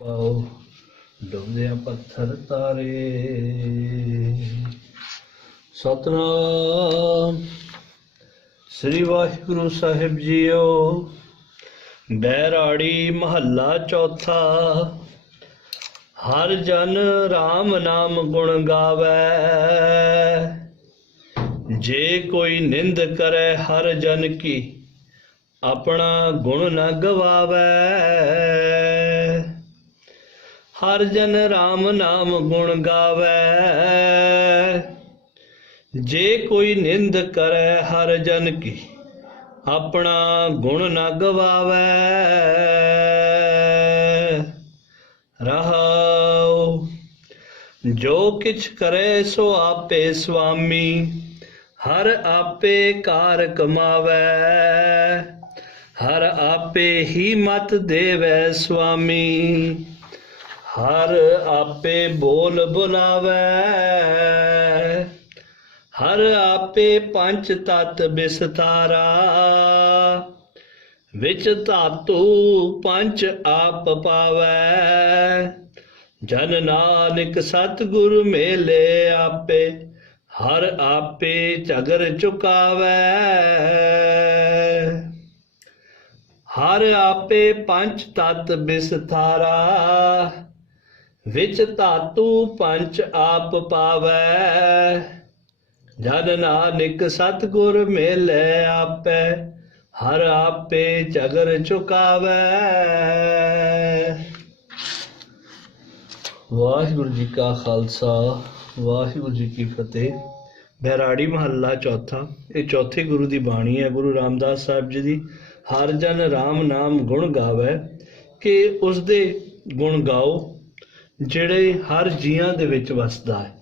ਪਾਓ ਡੁੱਬਦਿਆਂ ਪੱਥਰ ਤਾਰੇ। ਸਤਨਾਮ ਸ੍ਰੀ ਵਾਹਿਗੁਰੂ ਸਾਹਿਬ ਜੀਓ। ਬੈਰਾੜੀ ਮਹੱਲਾ ਚੌਥਾ। ਹਰ ਜਨ ਰਾਮ ਨਾਮ ਗੁਣ ਗਾਵੈ, ਜੇ ਕੋਈ ਨਿੰਦ ਕਰੈ ਹਰ ਜਨ ਕੀ, ਆਪਣਾ ਗੁਣ ਨ ਗਵਾਵੈ। ਹਰ ਜਨ ਰਾਮ ਨਾਮ ਗੁਣ ਗਾਵੈ, ਜੇ ਕੋਈ ਨਿੰਦ ਕਰੈ ਹਰ ਜਨ ਕੀ, ਆਪਣਾ ਗੁਣ ਨ ਗਵਾਵੈ। ਰਹਾਉ ਜੋ ਕਿਛ ਕਰੈ ਸੋ ਆਪੇ ਸੁਆਮੀ, ਹਰ ਆਪੇ ਕਾਰ ਕਮਾਵੈ। ਹਰ ਆਪੇ ਹੀ ਮਤ ਦੇਵੈ ਸੁਆਮੀ, ਹਰ ਆਪੇ ਬੋਲ ਬੁਲਾਵੈ। ਹਰ ਆਪੇ ਪੰਚ ਤਤ ਬਿਸਤਾਰਾ, ਵਿੱਚ ਧਾਤੂ ਪੰਚ ਆਪ ਪਾਵੈ। ਜਨ ਨਾਨਕ ਸਤਿਗੁਰ ਮੇਲੇ ਆਪੇ, ਹਰ ਆਪੇ ਝਗਰ ਚੁਕਾਵੈ। ਹਰ ਆਪੇ ਪੰਚ ਤਤ ਬਿਸਤਾਰਾ, ਵਿੱਚ ਧਾਤੂ ਪੰਚ ਆਪ ਪਾਵੈ। ਜਨ ਨਾਨਕ ਸਤਿਗੁਰ ਮੇਲੇ ਆਪੇ, ਹਰ ਆਪੇ ਝਗਰ ਚੁਕਾਵੈ। ਵਾਹਿਗੁਰੂ ਜੀ ਕਾ ਖਾਲਸਾ, ਵਾਹਿਗੁਰੂ ਜੀ ਕੀ ਫਤਿਹ। ਬੈਰਾੜੀ ਮਹੱਲਾ ਚੌਥਾ। ਇਹ ਚੌਥੇ ਗੁਰੂ ਦੀ ਬਾਣੀ ਹੈ, ਗੁਰੂ ਰਾਮਦਾਸ ਸਾਹਿਬ ਜੀ ਦੀ। ਹਰ ਜਨ ਰਾਮ ਨਾਮ ਗੁਣ ਗਾਵੈ, ਕਿ ਉਸਦੇ ਗੁਣ ਗਾਓ ਜਿਹੜੇ ਹਰ ਜੀਆਂ ਦੇ ਵਿੱਚ ਵਸਦਾ ਹੈ।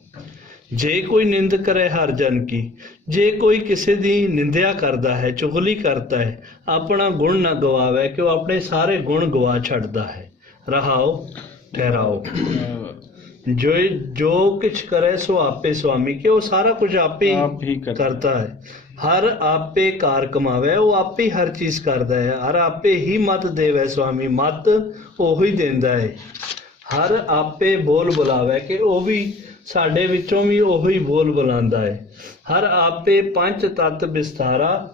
ਜੇ ਕੋਈ ਨਿੰਦ ਕਰੇ ਹਰ ਜਨ ਕੀ, ਜੇ ਕੋਈ ਕਿਸੇ ਦੀ ਨਿੰਦਿਆ ਕਰਦਾ ਹੈ, ਚੁਗਲੀ ਕਰਦਾ ਹੈ, ਆਪਣਾ ਗੁਣ ਨਾ ਗਵਾਵੇ, ਕਿ ਉਹ ਆਪਣੇ ਸਾਰੇ ਗੁਣ ਗਵਾ ਛੱਡਦਾ ਹੈ। ਰਹਾਓ ਠਹਿਰਾਓ। ਜੋ ਕਿਛ ਕਰੇ ਸੋ ਆਪੇ ਸੁਆਮੀ, ਕਿ ਉਹ ਸਾਰਾ ਕੁਝ ਆਪੇ ਹੀ ਕਰਦਾ ਹੈ। ਹਰ ਆਪੇ ਕਾਰ ਕਮਾਵੇ, ਉਹ ਆਪੇ ਹਰ ਚੀਜ਼ ਕਰਦਾ ਹੈ। ਹਰ ਆਪੇ ਹੀ ਮਤ ਦੇਵੇ ਸੁਆਮੀ, ਮਤ ਉਹੀ ਦਿੰਦਾ ਹੈ। ਹਰ ਆਪੇ ਬੋਲ ਬੁਲਾਵੇ, ਕਿ ਉਹ ਵੀ ਸਾਡੇ ਵਿੱਚੋਂ ਵੀ ਉਹੀ ਬੋਲ ਬੁਲਾਉਂਦਾ ਹੈ। ਹਰ ਆਪੇ ਪੰਚ ਤਤ ਬਿਸਤਾਰਾ,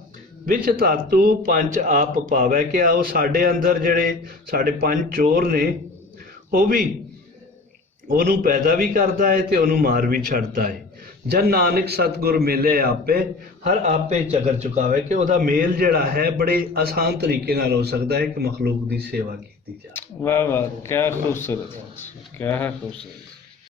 ਵਿੱਚ ਧਾਤੂ ਪੰਚ ਆਪ ਪਾਵੇ, ਕਿ ਉਹ ਸਾਡੇ ਅੰਦਰ ਜਿਹੜੇ ਸਾਡੇ ਪੰਜ ਚੋਰ ਨੇ, ਉਹ ਵੀ ਉਹਨੂੰ ਪੈਦਾ ਵੀ ਕਰਦਾ ਹੈ ਤੇ ਉਹਨੂੰ ਮਾਰ ਵੀ ਛੱਡਦਾ ਹੈ। ਜਨ ਨਾਨਕ ਸਤਿਗੁਰ ਮੇਲੇ ਆਪੇ, ਹਰ ਆਪੇ ਝਗਰ ਚੁਕਾਵੇ, ਕਿ ਉਹਦਾ ਮੇਲ ਜਿਹੜਾ ਹੈ ਬੜੇ ਆਸਾਨ ਤਰੀਕੇ ਨਾਲ ਹੋ ਸਕਦਾ ਹੈ ਕਿ ਮਖਲੂਕ ਦੀ ਸੇਵਾ ਕੀਤੀ ਜਾਵੇ। ਵਾਹ ਵਾਹ, ਕਿਆ ਖੂਬਸੂਰਤ, ਕਿਆ ਖੂਬਸੂਰਤ।